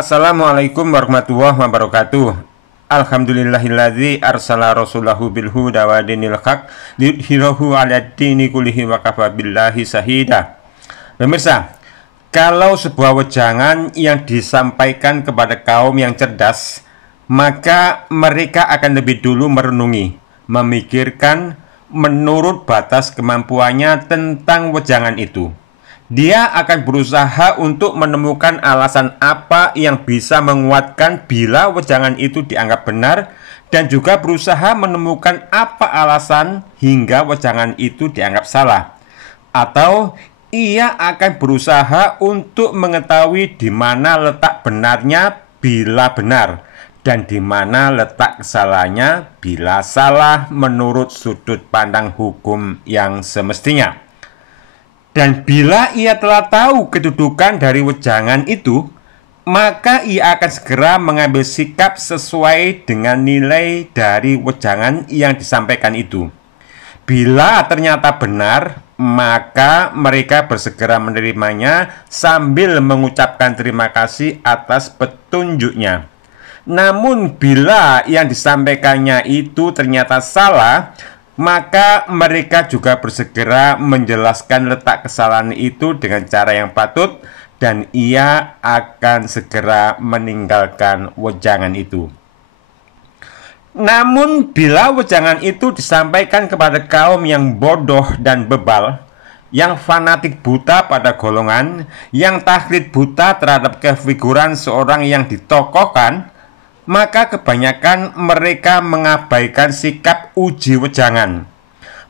Assalamualaikum warahmatullahi wabarakatuh. Alhamdulillahilladzi arsala rasulahu bil huda wa dinil haq liyudhhirahu 'ala dini kullihi wa kafa billahi syahida. Pemirsa, kalau sebuah wejangan yang disampaikan kepada kaum yang cerdas, maka mereka akan lebih dulu merenungi, memikirkan menurut batas kemampuannya tentang wejangan itu. Dia akan berusaha untuk menemukan alasan apa yang bisa menguatkan bila wejangan itu dianggap benar, dan juga berusaha menemukan apa alasan hingga wejangan itu dianggap salah. Atau ia akan berusaha untuk mengetahui di mana letak benarnya bila benar, dan di mana letak kesalahannya bila salah menurut sudut pandang hukum yang semestinya. Dan bila ia telah tahu kedudukan dari wejangan itu, maka ia akan segera mengambil sikap sesuai dengan nilai dari wejangan yang disampaikan itu. Bila ternyata benar, maka mereka bersegera menerimanya sambil mengucapkan terima kasih atas petunjuknya. Namun bila yang disampaikannya itu ternyata salah, maka mereka juga bersegera menjelaskan letak kesalahan itu dengan cara yang patut, dan ia akan segera meninggalkan wejangan itu. Namun bila wejangan itu disampaikan kepada kaum yang bodoh dan bebal, yang fanatik buta pada golongan, yang taklid buta terhadap kefiguran seorang yang ditokohkan, maka kebanyakan mereka mengabaikan sikap uji wejangan.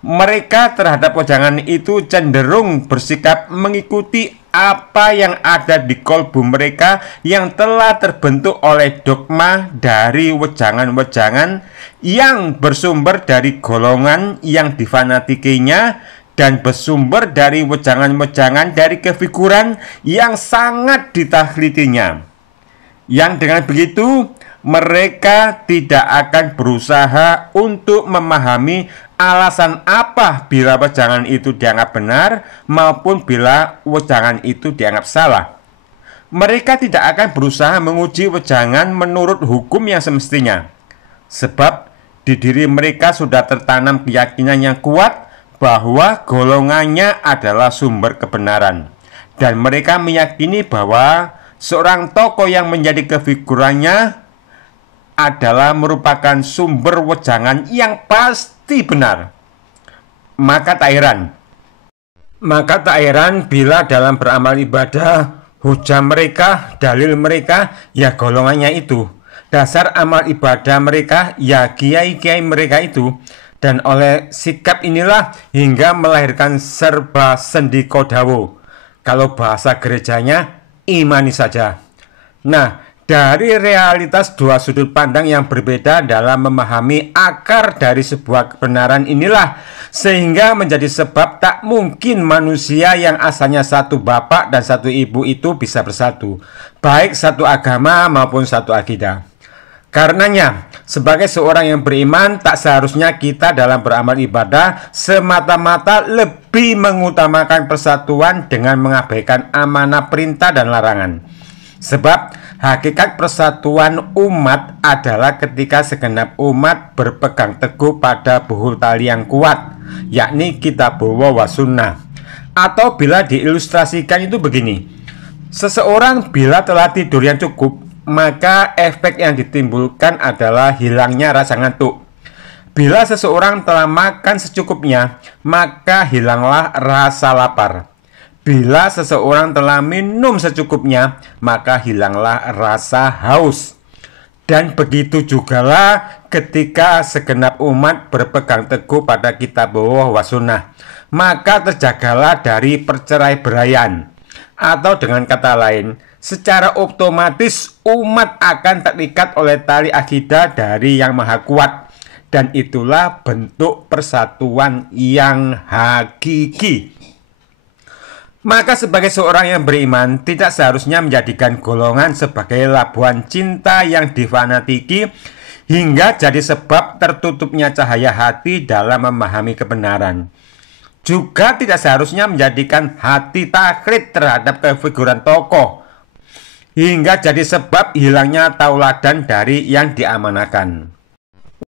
Mereka terhadap wejangan itu cenderung bersikap mengikuti apa yang ada di kolbu mereka yang telah terbentuk oleh dogma dari wejangan-wejangan yang bersumber dari golongan yang difanatikinya, dan bersumber dari wejangan-wejangan dari kefiguran yang sangat ditaklitinya. Yang dengan begitu, mereka tidak akan berusaha untuk memahami alasan apa bila wejangan itu dianggap benar maupun bila wejangan itu dianggap salah. Mereka tidak akan berusaha menguji wejangan menurut hukum yang semestinya, sebab di diri mereka sudah tertanam keyakinan yang kuat bahwa golongannya adalah sumber kebenaran, dan mereka meyakini bahwa seorang tokoh yang menjadi kefigurannya adalah merupakan sumber wejangan yang pasti benar. Maka tak heran bila dalam beramal ibadah, hujah mereka, dalil mereka, ya golongannya itu. Dasar amal ibadah mereka, ya kiai-kiai mereka itu. Dan oleh sikap inilah hingga melahirkan serba sendi kodawo. Kalau bahasa gerejanya, imani saja. Nah, dari realitas dua sudut pandang yang berbeda dalam memahami akar dari sebuah kebenaran inilah sehingga menjadi sebab tak mungkin manusia yang asalnya satu bapak dan satu ibu itu bisa bersatu, baik satu agama maupun satu akidah. Karenanya, sebagai seorang yang beriman, tak seharusnya kita dalam beramal ibadah semata-mata lebih mengutamakan persatuan dengan mengabaikan amanah perintah dan larangan. Sebab hakikat persatuan umat adalah ketika segenap umat berpegang teguh pada buhul tali yang kuat, yakni kitabullah wa sunnah. Atau bila diilustrasikan itu begini: seseorang bila telah tidur yang cukup, maka efek yang ditimbulkan adalah hilangnya rasa ngantuk. Bila seseorang telah makan secukupnya, maka hilanglah rasa lapar. Bila seseorang telah minum secukupnya, maka hilanglah rasa haus. Dan begitu jugalah ketika segenap umat berpegang teguh pada kitabullah wa sunnah, maka terjagalah dari perceraiberaian. Atau dengan kata lain, secara otomatis umat akan terikat oleh tali akidah dari Yang Maha Kuat. Dan itulah bentuk persatuan yang hakiki. Maka sebagai seorang yang beriman, tidak seharusnya menjadikan golongan sebagai labuan cinta yang difanatiki hingga jadi sebab tertutupnya cahaya hati dalam memahami kebenaran. Juga tidak seharusnya menjadikan hati taklid terhadap kefiguran tokoh hingga jadi sebab hilangnya tauladan dari yang diamanahkan.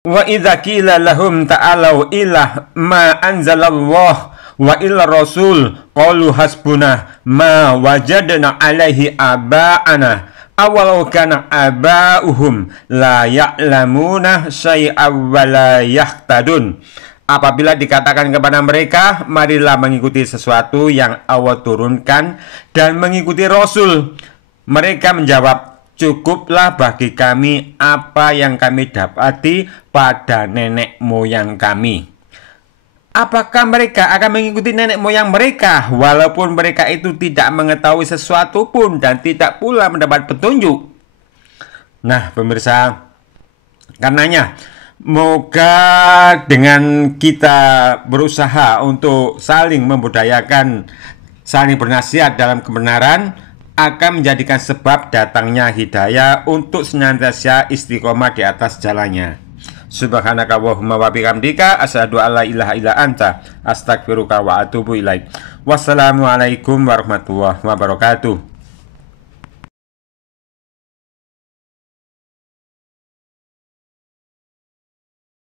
Wa idza qila lahum ta'alu ila ma anzalallah wa illa rasul qalu hasbuna ma wajadna alaihi aba'ana awalau kana aba'uhum la ya'lamuna syai'aw wa la yahtadun. Apabila dikatakan kepada mereka, marilah mengikuti sesuatu yang Allah turunkan dan mengikuti Rasul, mereka menjawab, cukuplah bagi kami apa yang kami dapati pada nenek moyang kami. Apakah mereka akan mengikuti nenek moyang mereka walaupun mereka itu tidak mengetahui sesuatu pun dan tidak pula mendapat petunjuk? Nah, pemirsa, karenanya moga dengan kita berusaha untuk saling membudayakan, saling bernasihat dalam kebenaran, akan menjadikan sebab datangnya hidayah untuk senantiasa istiqomah di atas jalannya. Subhanaka Allahumma wa bihamdika asyhadu an la ilaha illa anta astaghfiruka wa atubu ilaik. Wassalamualaikum warahmatullahi wabarakatuh.